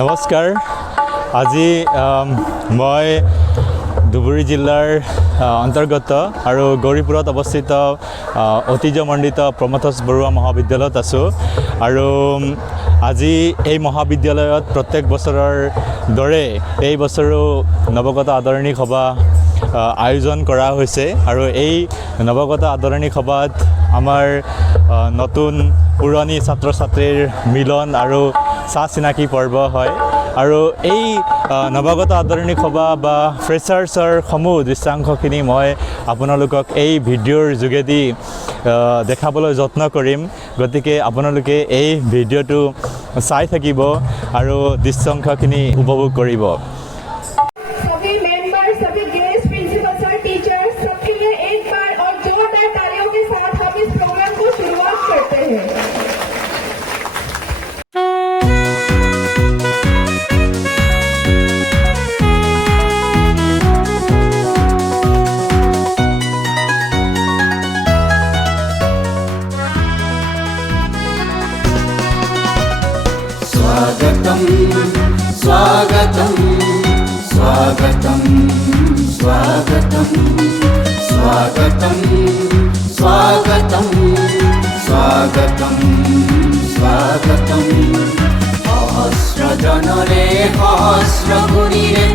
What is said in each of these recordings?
নমস্কাৰ। আজি মই ধুবুৰী জিলাৰ অন্তৰ্গত আৰু গৌৰীপুৰত অৱস্থিত ঐতিহ্যমণ্ডিত প্ৰমথোষ বৰুৱা মহাবিদ্যালয়ত আছোঁ আৰু আজি এই মহাবিদ্যালয়ত প্ৰত্যেক বছৰৰ দৰে এই বছৰো নৱগত আদৰণি সভা আয়োজন কৰা হৈছে আৰু এই নৱগত আদৰণি সভাত আমাৰ নতুন পুৰণি ছাত্ৰ ছাত্ৰীৰ মিলন আৰু চাহ চিনাকি পৰ্ব হয় আৰু এই নৱগত আদৰণি সভা বা ফ্ৰেছাৰ্ছৰ সমূহ দৃশ্যাংশখিনি মই আপোনালোকক এই ভিডিঅ'ৰ যোগেদি দেখাবলৈ যত্ন কৰিম। গতিকে আপোনালোকে এই ভিডিঅ'টো চাই থাকিব আৰু দৃশ্যাংশখিনি উপভোগ কৰিব। स्वागतं स्वागतं स्वागतं स्वागतं स्वागतं स्वागतं स्वागतं सहस्रजनरे सहस्रगुणिरे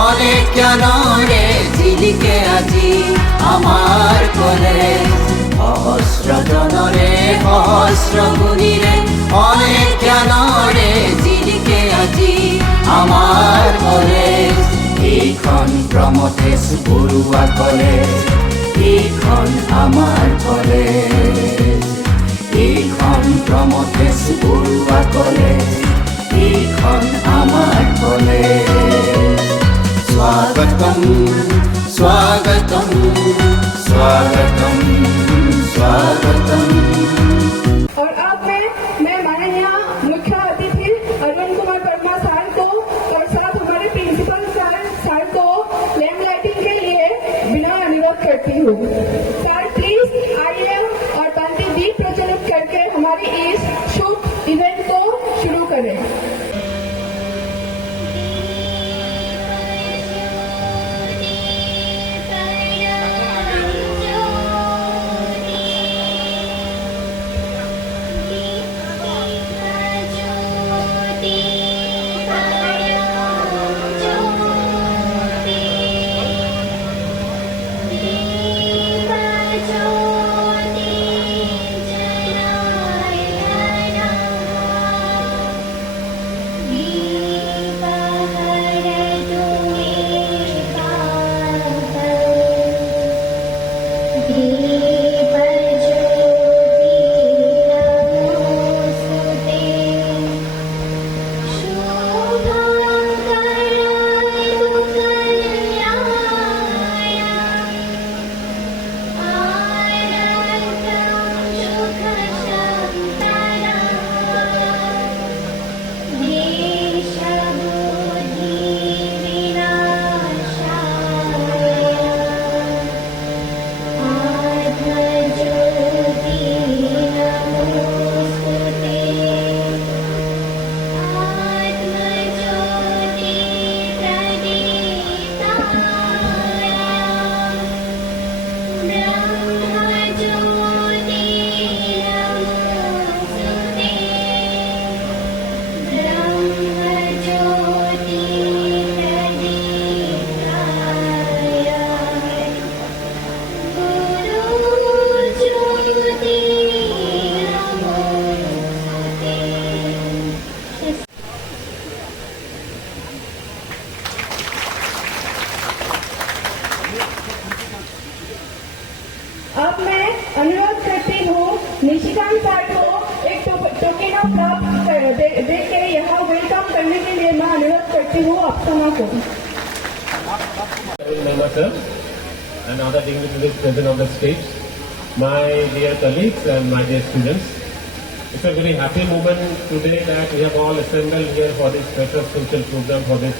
अनेक ज्ञानरे जिलिके আজি আমার কলেজ सहस्रजनरे सहस्रगुणिरे अनेक ज्ञानरे जिलिके আজি আমার কলেজ এইখন প্ৰমথোষ বৰুৱা কলেজ এইখন আমাৰ কলেজ এইখন প্ৰমথোষ বৰুৱা কলেজ এইখন আমাৰ কলেজ স্বাগতম স্বাগতম স্বাগতম स्वागतम। और अब मैं माननीय मुख्य अतिथि अरविंद कुमार वर्मा सर को और साथ हमारे प्रिंसिपल सर को लैम्प लाइटिंग के लिए बिना अनुरोध करती हूँ। सर प्लीज आइए और बनती दीप प्रज्वलित करके हमारी इस शुभ इवेंट को शुरू करें। अब मैं अनुरोध करती हूँ निशिकांत सर को एक टोकन ऑफ प्राप्त दे के यहाँ वेलकम करने के लिए मैं अनुरोध करती हूँ अप्सना को। And other dignitaries present on the stage, my dear colleagues and my dear students, it's a very happy moment today that we have all assembled here for this special social program for this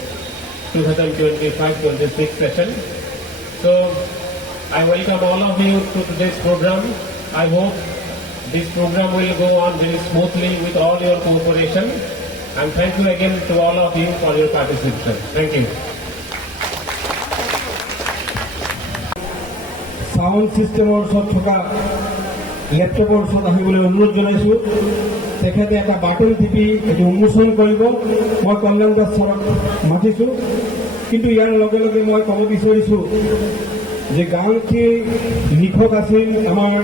2025-26 session. So I welcome all of you to today's program. I hope this program will go on very smoothly with all your cooperation. And thank you again to all of you for your participation. Thank you. Sound ছিষ্টেমৰ ওচৰত থকা লেপটপৰ ওচৰত আহিবলৈ অনুৰোধ জনাইছোঁ। তেখেতে এটা বাটন টিপি এইটো উন্মোচন কৰিব। মই কল্যাণ দাস ছাৰক মাতিছোঁ, কিন্তু ইয়াৰ লগে লগে মই ক'ব বিচাৰিছোঁ যে গানটিৰ লিখক আছিল আমাৰ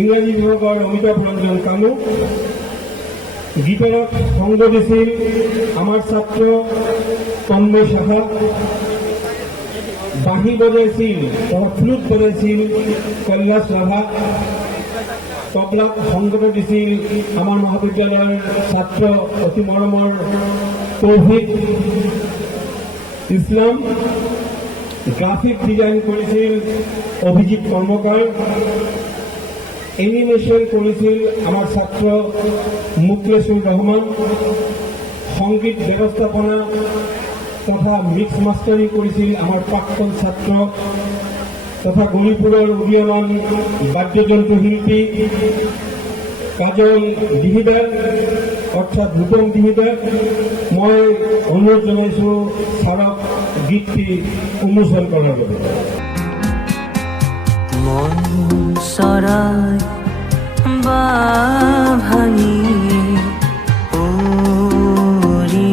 ইংৰাজী বিভাগৰ অমিতাভ ৰঞ্জন কানু। গীতৰত সংগ দিছিল আমাৰ ছাত্ৰ তন্ময় সাহা। বাঁহী বজাইছিল ফ্লুট বজাইছিল কৈলাশ ৰাভা। তবলাত সংগত দিছিল আমাৰ মহাবিদ্যালয়ৰ ছাত্ৰ অতি মৰমৰ তৌহিদ ইছলাম। গ্ৰাফিক ডিজাইন কৰিছিল অভিজিৎ কৰ্মকাৰ। এনিমেশ্যন কৰিছিল আমাৰ ছাত্ৰ মুকলেছুৰ ৰহমান। সংগীত ব্যৱস্থাপনা তথা মিক্স মাষ্টাৰিং কৰিছিল আমাৰ প্ৰাক্তন ছাত্ৰ তথা গৌৰীপুৰৰ উদীয়মান বাদ্যযন্ত্ৰ শিল্পী কাজল দিহিদাৰ অৰ্থাৎ ভূপেন দিহিদাৰ। মই অনুৰোধ জনাইছোঁ ছাৰক গীতটি উন্মোচন কৰাৰ বাবে। মন চৰাই বা ভাঙি উৰি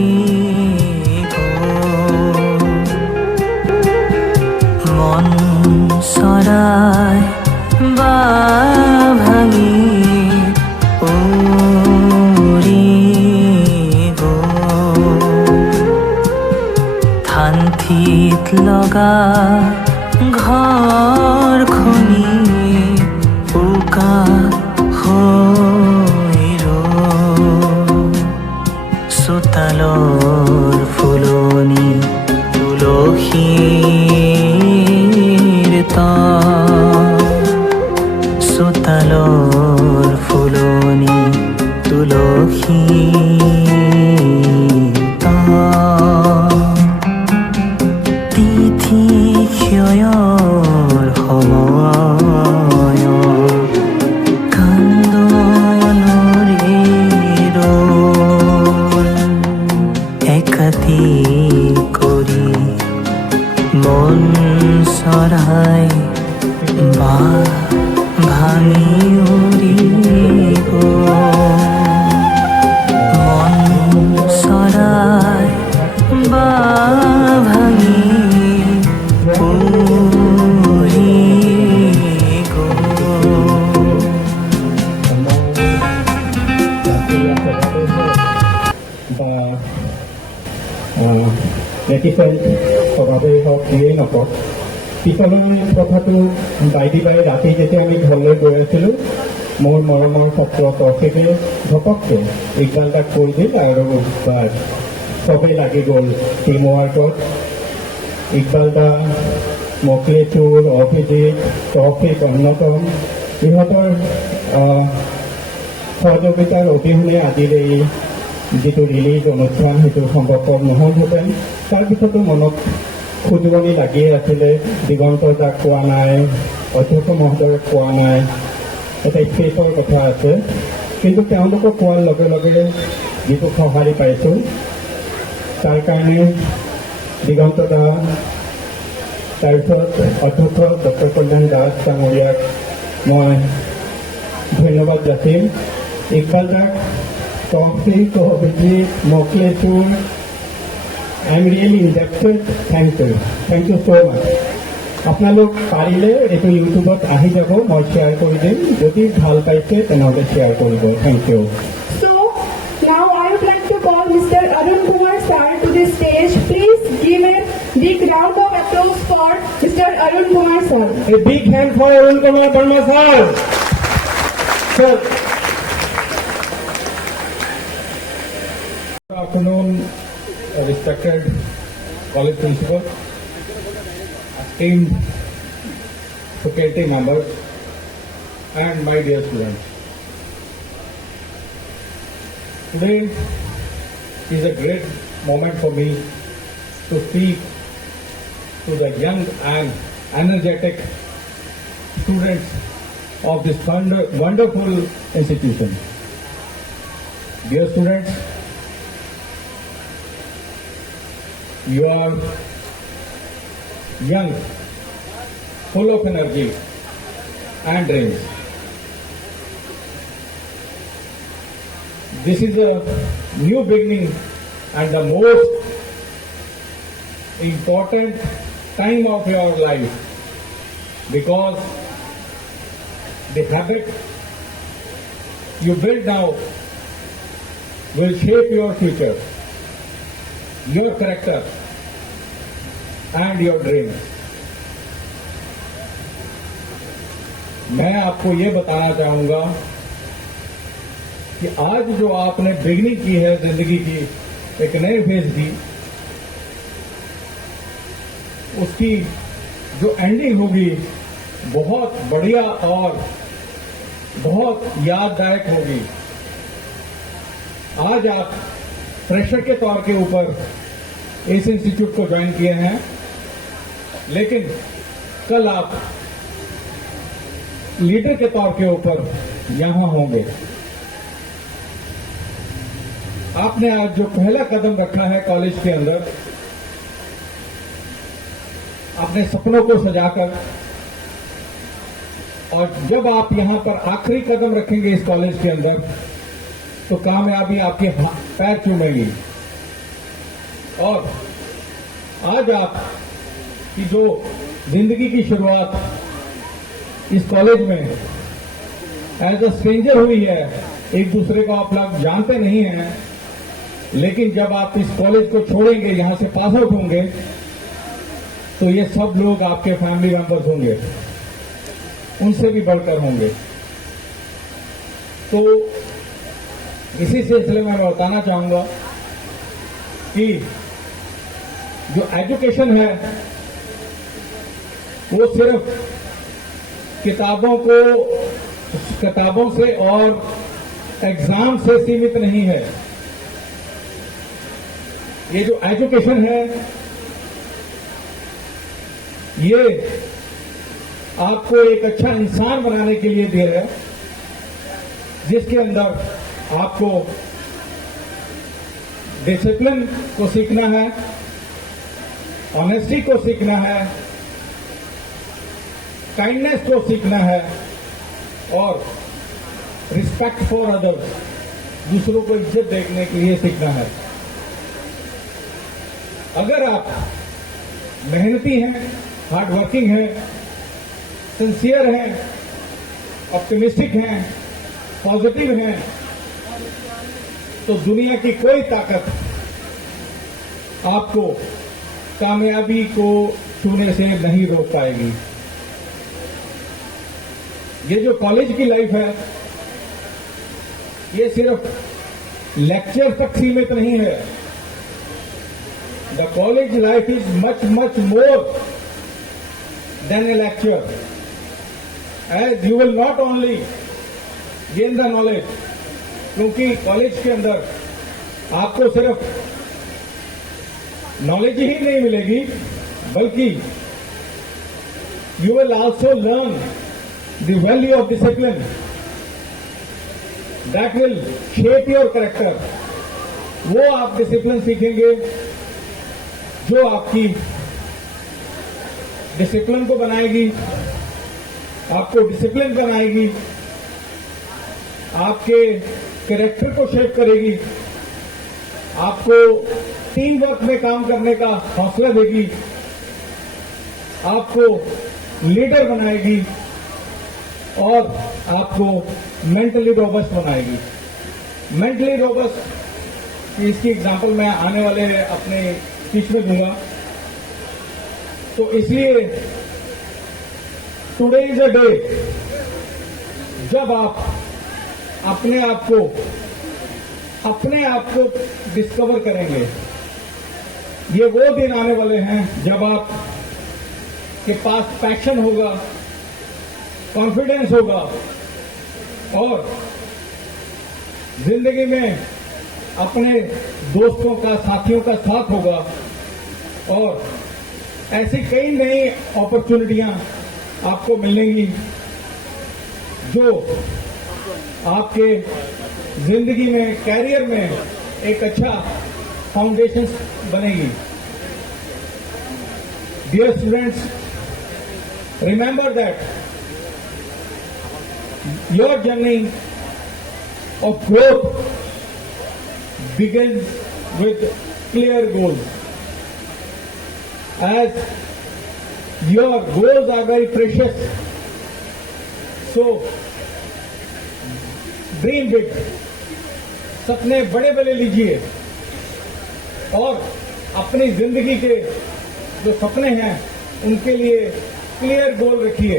গ'ল। মন চৰাই বা ভাঙি উৰি গ'ল। থানথিত লগা ঘৰখনি উকা হৈ ৰ'ল। চোতালৰ ফুলনি তুলসীৰ তল। চোতালৰ ফুলনি তুলসীৰ তল। তিথি ক্ষয়ৰ সময় কান্দনৰে ৰ'ল। একাতি কৰি মন চৰাই বা ভাঙি উৰি গ'ল। মন চৰাই বা ভাঙি উৰি গ'ল। বা ৰেটিফাইড সভাতেই হওক যিয়েই নকওক, পিছলৈ কথাটো বাইদি বাই ৰাতি যেতিয়া আমি ঘৰলৈ গৈ আছিলোঁ, মোৰ মৰমৰ ছাত্ৰ তৌফিকে ঘপককৈ ইকবাল দাক কৈ দিল আৰু চবেই লাগি গ'ল টিম ৱাৰ্কত। ইকবাল দা, মকলেছুৰ, অভিজিৎ, তৌফিক অন্যতম। ইহঁতৰ সহযোগিতাৰ অবিহনে আজিৰ এই যিটো ৰিলিজ অনুষ্ঠান সেইটো সম্ভৱপৰ নহ'লহেঁতেন। তাৰপিছতো মনত খুজুৱনি লাগিয়ে আছিলে। দিগন্ত দাক কোৱা নাই, অধ্যক্ষ মহোদয়ক কোৱা নাই, এটা স্পেচৰ কথা আছে। কিন্তু তেওঁলোকক কোৱাৰ লগে লগে যিটো সঁহাৰি পাইছোঁ, তাৰ কাৰণে দিগন্ত দা, তাৰপিছত অধ্যক্ষ ডক্টৰ কল্যাণ দাস ডাঙৰীয়াক মই ধন্যবাদ যাচিম। ইকবাল দাক, Taufiq, Abhijit, Mokhlesur, I am really inducted. Thank you so' much. আপোনালোক পাৰিলে এইটো ইউটিউবত আহি যাব, মই শ্বেয়াৰ কৰি দিম। যদি ভাল পাইছে তেনেহ'লে শ্বেয়াৰ কৰিব। Thank you. So now I would like to call Mr. Arun Kumar sir to the stage. Please give a big round of applause for Mr. Arun Kumar sir. A big hand for Arun Kumar Verma sir. Sir. Good afternoon, respected college principal, esteemed faculty members, and my dear students. Today is a great moment for me to speak to the young and energetic students of this wonderful institution. Dear students, You are young, full of energy and dreams. This is a new beginning and the most important time of your life, because the habit you build now will shape your future, your character and your dreams. मैं आपको ये बताना चाहूंगा कि आज जो आपने beginning की है जिंदगी की, एक नए फेज की, उसकी जो एंडिंग होगी बहुत बढ़िया और बहुत याददायक होगी। आज आप फ्रेशर के तौर के ऊपर इस इंस्टीट्यूट को ज्वाइन किए हैं, लेकिन कल आप लीडर के तौर के ऊपर यहां होंगे। आपने आज जो पहला कदम रखा है कॉलेज के अंदर, अपने सपनों को सजाकर, और जब आप यहां पर आखिरी कदम रखेंगे इस कॉलेज के अंदर, तो कामयाबी आपके पैर चूमेगी। और आज आप की जो जिंदगी की शुरुआत इस कॉलेज में एज अ स्ट्रेंजर हुई है, एक दूसरे को आप लोग जानते नहीं हैं, लेकिन जब आप इस कॉलेज को छोड़ेंगे, यहां से पास आउट होंगे, तो ये सब लोग आपके फैमिली मेंबर्स होंगे, उनसे भी बढ़कर होंगे। तो इसी सिलसिले में मैं बताना चाहूंगा कि जो एजुकेशन है वो सिर्फ किताबों से और एग्जाम से सीमित नहीं है। ये जो एजुकेशन है ये आपको एक अच्छा इंसान बनाने के लिए दे रहा है, जिसके अंदर आपको डिसिप्लिन को सीखना है, ऑनेस्टी को सीखना है, काइंडनेस को सीखना है और रिस्पेक्ट फॉर अदर्स, दूसरों को इज्जत देने के लिए सीखना है। अगर आप मेहनती हैं, हार्ड वर्किंग हैं, सिंसियर हैं, ऑप्टिमिस्टिक हैं, पॉजिटिव हैं, तो दुनिया की कोई ताकत आपको कामयाबी को छूने से नहीं रोक पाएगी। ये जो कॉलेज की लाइफ है ये सिर्फ लेक्चर तक सीमित नहीं है। The college life is much much more than a lecture, as you will not only gain the knowledge, क्योंकि कॉलेज के अंदर आपको सिर्फ नॉलेज ही नहीं मिलेगी, बल्कि you will also learn the value of discipline that will shape your character. वो आप डिसिप्लिन सीखेंगे जो आपकी डिसिप्लिन को बनाएगी, आपको डिसिप्लिन बनाएगी, आपके कैरेक्टर को शेप करेगी, आपको टीम वर्क में काम करने का हौसला देगी, आपको लीडर बनाएगी और आपको मेंटली रोबस्ट बनाएगी। मेंटली रोबस्ट इसकी एग्जांपल मैं आने वाले अपने स्पीच में दूंगा। तो इसलिए टुडे इज अ डे जब आप अपने आप को डिस्कवर करेंगे। ये वो दिन आने वाले हैं जब आप के पास पैशन होगा, कॉन्फिडेंस होगा और जिंदगी में अपने दोस्तों का, साथियों का साथ होगा और ऐसी कई नई अपॉर्चुनिटियां आपको मिलेंगी जो आपके जिंदगी में, कैरियर में एक अच्छा फाउंडेशन बनेगी। Dear students, remember that your journey of growth begins with clear goals. As your goals are very precious, so dream big. सपने बड़े बड़े लीजिए और अपनी जिंदगी के जो सपने हैं उनके लिए क्लियर गोल रखिए।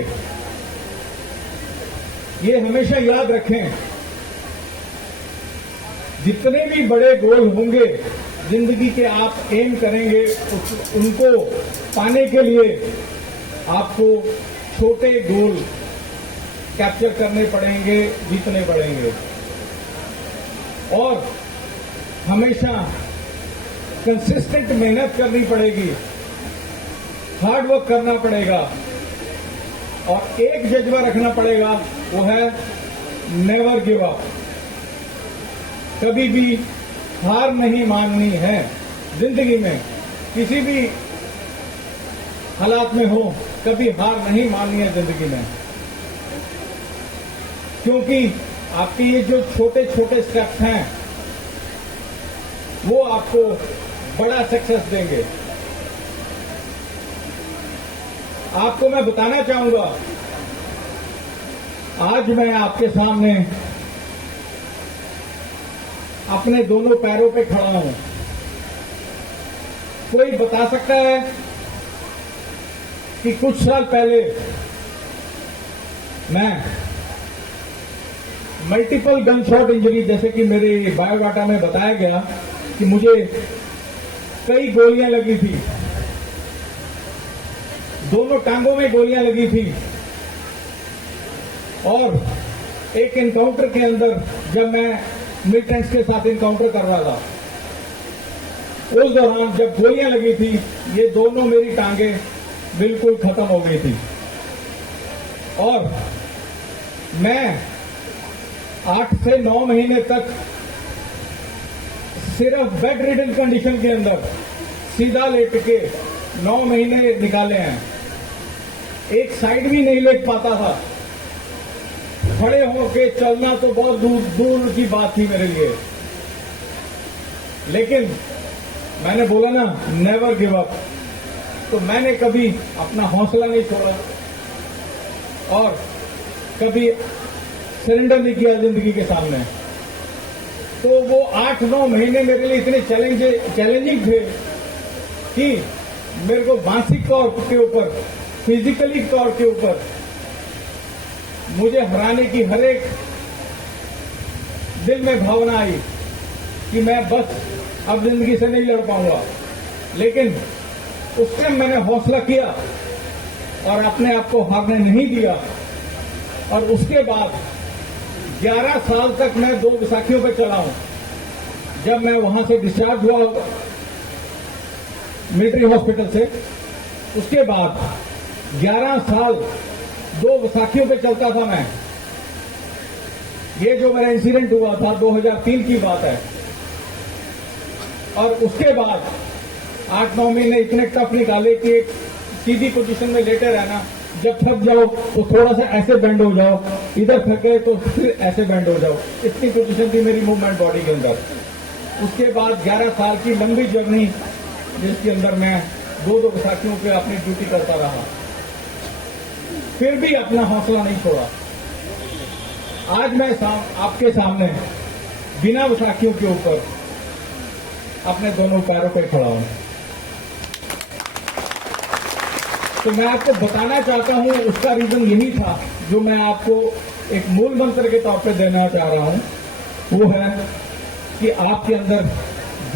ये हमेशा याद रखें, जितने भी बड़े गोल होंगे जिंदगी के आप एम करेंगे उनको पाने के लिए आपको छोटे गोल कैप्चर करने पड़ेंगे, जीतने पड़ेंगे और हमेशा कंसिस्टेंट मेहनत करनी पड़ेगी, हार्ड वर्क करना पड़ेगा और एक जज्बा रखना पड़ेगा, वो है नेवर गिव अप। कभी भी हार नहीं माननी है जिंदगी में, किसी भी हालात में हो कभी हार नहीं माननी है जिंदगी में, क्योंकि आपके ये जो छोटे छोटे स्टेप्स हैं वो आपको बड़ा सक्सेस देंगे। आपको मैं बताना चाहूंगा, आज मैं आपके सामने अपने दोनों पैरों पे खड़ा हूं। कोई बता सकता है कि कुछ साल पहले मैं मल्टीपल गन शॉट इंजरी, जैसे कि मेरे बायोडाटा में बताया गया कि मुझे कई गोलियां लगी थी, दोनों टांगों में गोलियां लगी थी और एक एनकाउंटर के अंदर जब मैं मिलिटेंट्स के साथ एनकाउंटर कर रहा था, उस दौरान जब गोलियां लगी थी ये दोनों मेरी टांगे बिल्कुल खत्म हो गई थी और मैं 8 से 9 महीने तक सिर्फ बेड रिडन कंडीशन के अंदर सीधा लेट के 9 महीने निकाले हैं। एक साइड भी नहीं लेट पाता था, खड़े होके चलना तो बहुत दूर दूर की बात थी मेरे लिए। लेकिन मैंने बोला ना, नेवर गिव अप, तो मैंने कभी अपना हौसला नहीं छोड़ा और कभी सरेंडर नहीं किया जिंदगी के सामने। तो वो 8-9 महीने मेरे लिए इतने चैलेंजिंग थे कि मेरे को मानसिक तौर के ऊपर, फिजिकली तौर के ऊपर मुझे हराने की हर एक दिल में भावना आई कि मैं बस अब जिंदगी से नहीं लड़ पाऊंगा। लेकिन उस टाइम मैंने हौसला किया और अपने आप को हारने नहीं दिया और उसके बाद 11 साल तक मैं 2 विसाखियों पर चला हूं। जब मैं वहां से डिस्चार्ज हुआ मिलिट्री हॉस्पिटल से, उसके बाद 11 साल 2 विसाखियों पे चलता था मैं। ये जो मेरा इंसिडेंट हुआ था 2003 की बात है और उसके बाद 8-9 महीने इतने टफ निकाले कि एक सीधी पोजीशन में लेटे रहना, जब थक जाओ तो थोड़ा सा ऐसे बेंड हो जाओ, इधर थके तो फिर ऐसे बेंड हो जाओ, इतनी पोजीशन थी मेरी मूवमेंट बॉडी के अंदर। उसके बाद 11 साल की लंबी जर्नी जिसके अंदर मैं 2-2 विसाखियों पे अपनी ड्यूटी करता रहा, फिर भी अपना हौसला नहीं छोड़ा। आज मैं आपके सामने बिना विसाखियों के ऊपर अपने दोनों पैरों पर खड़ा हूं। तो मैं आपको बताना चाहता हूं, उसका रीजन यही था जो मैं आपको एक मूल मंत्र के तौर पे देना चाह रहा हूं, वो है कि आपके अंदर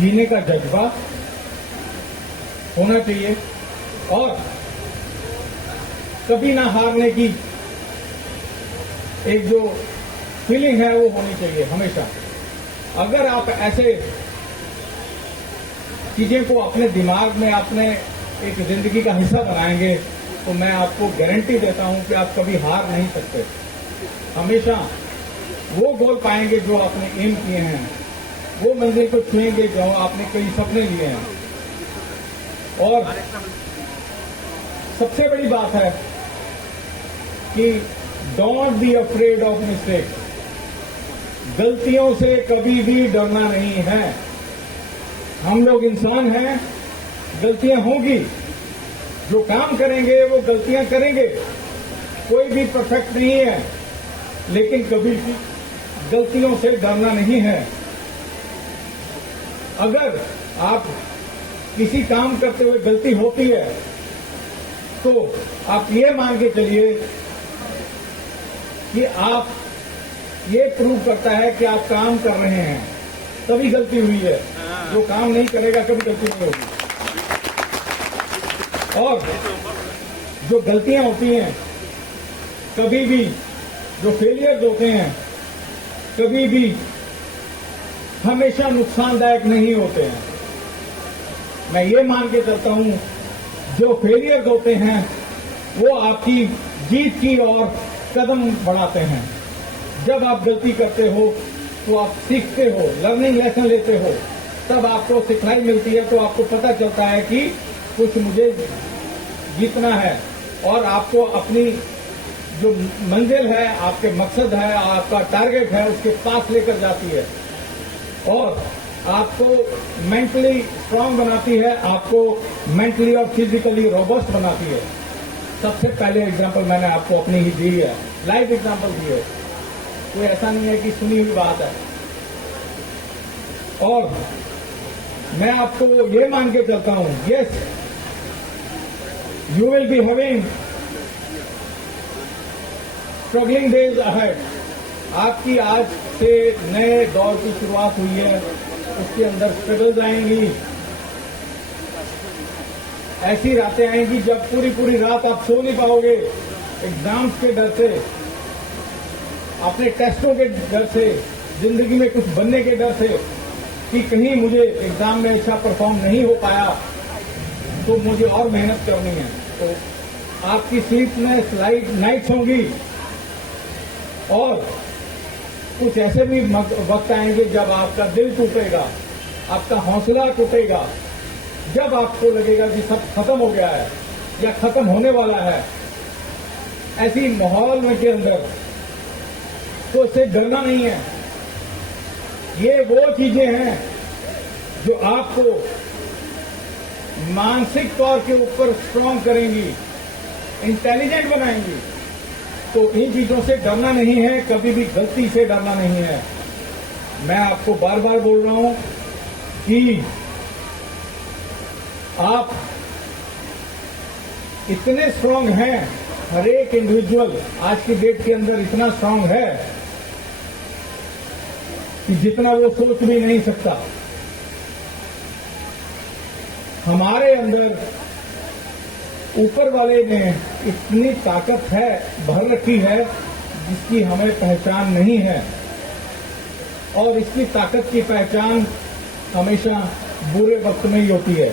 जीने का जज्बा होना चाहिए और कभी ना हारने की एक जो फीलिंग है वो होनी चाहिए हमेशा। अगर आप ऐसे चीजें को अपने दिमाग में, अपने एक जिंदगी का हिस्सा बनाएंगे तो मैं आपको गारंटी देता हूं कि आप कभी हार नहीं सकते। हमेशा वो गोल पाएंगे जो आपने एम किए हैं, वो मंजिल को छुएंगे जो आपने कई सपने लिए हैं। और सबसे बड़ी बात है कि don't be afraid of mistakes. गलतियों से कभी भी डरना नहीं है। हम लोग इंसान हैं, गलतियां होंगी। जो काम करेंगे वो गलतियां करेंगे। कोई भी परफेक्ट नहीं है, लेकिन कभी भी गलतियों से डरना नहीं है। अगर आप किसी काम करते हुए गलती होती है तो आप ये मान के चलिए कि आप ये प्रूव करता है कि आप काम कर रहे हैं, तभी गलती हुई है। जो काम नहीं करेगा कभी गलती नहीं होगी। और जो गलतियां होती हैं, कभी भी जो फेलियर्स होते हैं, कभी भी हमेशा नुकसानदायक नहीं होते हैं। मैं ये मान के चलता हूं, जो फेलियर्स होते हैं वो आपकी जीत की ओर कदम बढ़ाते हैं। जब आप गलती करते हो तो आप सीखते हो, लर्निंग लेसन लेते हो, तब आपको सिखलाई मिलती है। तो आपको पता चलता है कि कुछ मुझे जीतना है, और आपको अपनी जो मंजिल है, आपके मकसद है, आपका टारगेट है, उसके पास लेकर जाती है और आपको मेंटली स्ट्रांग बनाती है, आपको मेंटली और फिजिकली रोबस्ट बनाती है। सबसे पहले एग्जांपल मैंने आपको अपनी ही दी है, लाइव एग्जांपल दी है। कोई ऐसा नहीं है कि सुनी हुई बात है। और मैं आपको ये मान के चलता हूं, yes you will be having struggling days ahead. आपकी आज से नए दौर की शुरुआत हुई है, उसके अंदर स्ट्रगल्स आएंगी। ऐसी रातें आएंगी जब पूरी पूरी रात आप सो नहीं पाओगे, एग्जाम्स के डर से, अपने टेस्टों के डर से, जिंदगी में कुछ बनने के डर से कि कहीं मुझे एग्जाम में अच्छा परफॉर्म नहीं हो पाया तो मुझे और मेहनत करनी है। तो आपकी स्लीपलेस नाइट्स होंगी, और कुछ ऐसे भी वक्त आएंगे जब आपका दिल टूटेगा, आपका हौसला टूटेगा, जब आपको लगेगा कि सब खत्म हो गया है या खत्म होने वाला है। ऐसी माहौल में के अंदर तो इससे डरना नहीं है। ये वो चीजें हैं जो आपको मानसिक तौर के ऊपर स्ट्रांग करेंगी, इंटेलिजेंट बनाएंगी। तो इन चीजों से डरना नहीं है, कभी भी गलती से डरना नहीं है। मैं आपको बार बार बोल रहा हूं कि आप इतने स्ट्रांग हैं, हर एक इंडिविजुअल आज की डेट के अंदर इतना स्ट्रांग है कि जितना वो सोच भी नहीं सकता। हमारे अंदर ऊपर वाले ने इतनी ताकत है, भर रखी है, जिसकी हमें पहचान नहीं है। और इसकी ताकत की पहचान हमेशा बुरे वक्त में ही होती है।